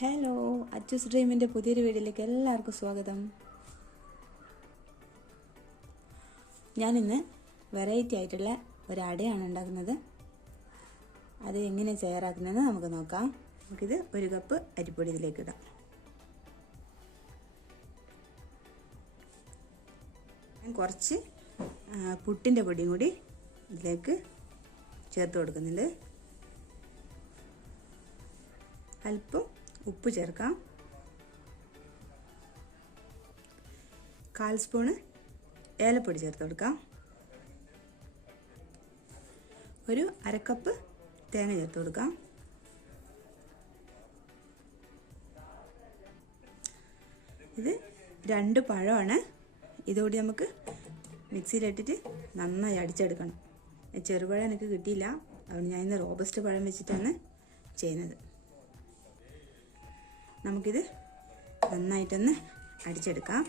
Hello Achus ഡ്രീമിന്റെ പുതിയൊരു വീഡിയോയിലേക്ക് എല്ലാവർക്കും സ്വാഗതം. ഞാനിന്ന് വെറൈറ്റി ആയിട്ടുള്ള ഒരു അടയാണ് ഉണ്ടാക്കുന്നത്. അത് എങ്ങനെ തയ്യാറാക്കുന്നതെന്ന് നമുക്ക് നോക്കാം. നമുക്കിത് ഒരു കപ്പ് അരിപ്പൊടി ഇതിലേക്ക് ഇടാം. കുറച്ച് പുട്ടിന്റെ പൊടിയും കൂടി ഇതിലേക്ക് ചേർത്ത് കൊടുക്കുന്നുണ്ട്. അല്പം ഉപ്പ് ചേർക്കാം. കാൽ സ്പൂണ് ഏലപ്പൊടി ചേർത്ത് കൊടുക്കാം. ഒരു അരക്കപ്പ് തേങ്ങ ചേർത്ത് കൊടുക്കാം. ഇത് രണ്ട് പഴമാണ്. ഇതുകൂടി നമുക്ക് മിക്സിയിലിട്ടിട്ട് നന്നായി അടിച്ചെടുക്കണം. ചെറുപഴം എനിക്ക് കിട്ടിയില്ല. അതുകൊണ്ട് ഞാൻ ഇന്ന് റോബസ്റ്റ് പഴം വെച്ചിട്ടാണ് ചെയ്യുന്നത്. നമുക്കിത് നന്നായിട്ടൊന്ന് അടിച്ചെടുക്കാം.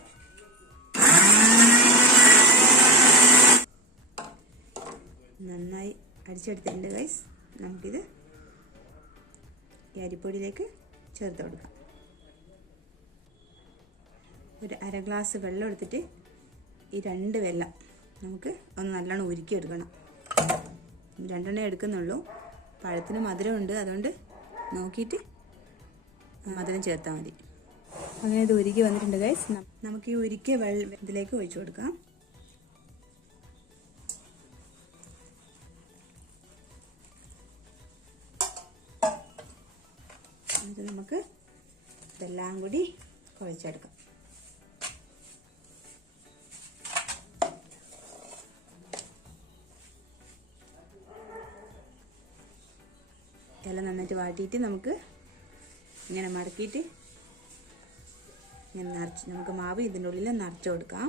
നന്നായി അടിച്ചെടുത്തിട്ടുണ്ട് ഗൈസ് നമുക്കിത് ഈ അരിപ്പൊടിയിലേക്ക് ചേർത്ത് കൊടുക്കാം. ഒരു അര ഗ്ലാസ് വെള്ളം എടുത്തിട്ട് ഈ രണ്ട് വെള്ളം നമുക്ക് ഒന്ന് നല്ലോണം ഉരുക്കി എടുക്കണം രണ്ടെണ്ണം എടുക്കുന്നുള്ളൂ. പഴത്തിന് മധുരമുണ്ട് അതുകൊണ്ട് നോക്കിയിട്ട് മധുരം ചേർത്താൽ മതി. അങ്ങനെ ഇത് ഉരുക്കി വന്നിട്ടുണ്ട് ഗൈസ് നമുക്ക് ഈ ഉരുക്കിയ വെള്ളം ഇതിലേക്ക് ഒഴിച്ചു കൊടുക്കാം. എന്നിട്ട് നമുക്ക് ഇതെല്ലാം കൂടി കുഴച്ചെടുക്കാം. ഇല നന്നായിട്ട് വാട്ടിയിട്ട് നമുക്ക് ഇങ്ങനെ മടക്കിയിട്ട് ഇങ്ങനെ നിറച്ച് നമുക്ക് മാവ് ഇതിന്റെ ഉള്ളിൽ നിറച്ച് കൊടുക്കാം.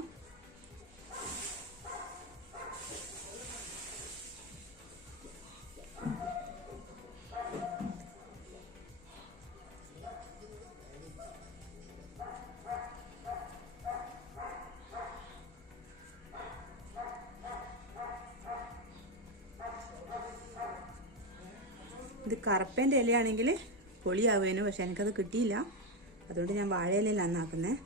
ഇത് കറപ്പേന്റെ ഇലയാണെങ്കിൽ പൊളിയാവുകയാണ് പക്ഷെ എനിക്കത് കിട്ടിയില്ല. അതുകൊണ്ട് ഞാൻ വാഴയിലയിലാണ് ആക്കുന്നത്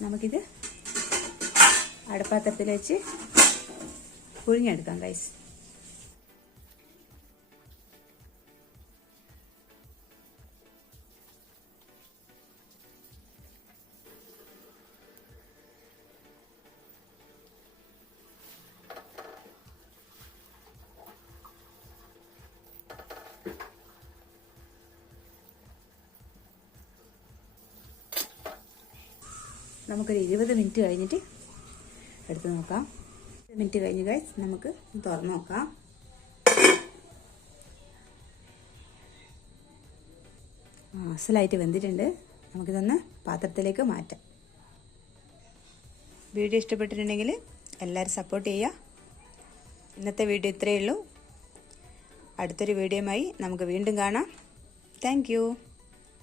നമുക്കിത് അടപ്പാത്രത്തിൽ വെച്ച് പുഴുങ്ങിയെടുക്കാം ഗൈസ് നമുക്കൊരു ഇരുപത് മിനിറ്റ് കഴിഞ്ഞിട്ട് എടുത്ത് നോക്കാം. ഇരുപത് മിനിറ്റ് കഴിഞ്ഞ് ഗൈസ് നമുക്ക് തുറന്ന് നോക്കാം. അസലായിട്ട് വെന്തിട്ടുണ്ട്. നമുക്കിതൊന്ന് പാത്രത്തിലേക്ക് മാറ്റാം. വീഡിയോ ഇഷ്ടപ്പെട്ടിട്ടുണ്ടെങ്കിൽ എല്ലാവരും സപ്പോർട്ട് ചെയ്യുക. ഇന്നത്തെ വീഡിയോ ഇത്രയേ ഉള്ളൂ. അടുത്തൊരു വീഡിയോയുമായി നമുക്ക് വീണ്ടും കാണാം. താങ്ക്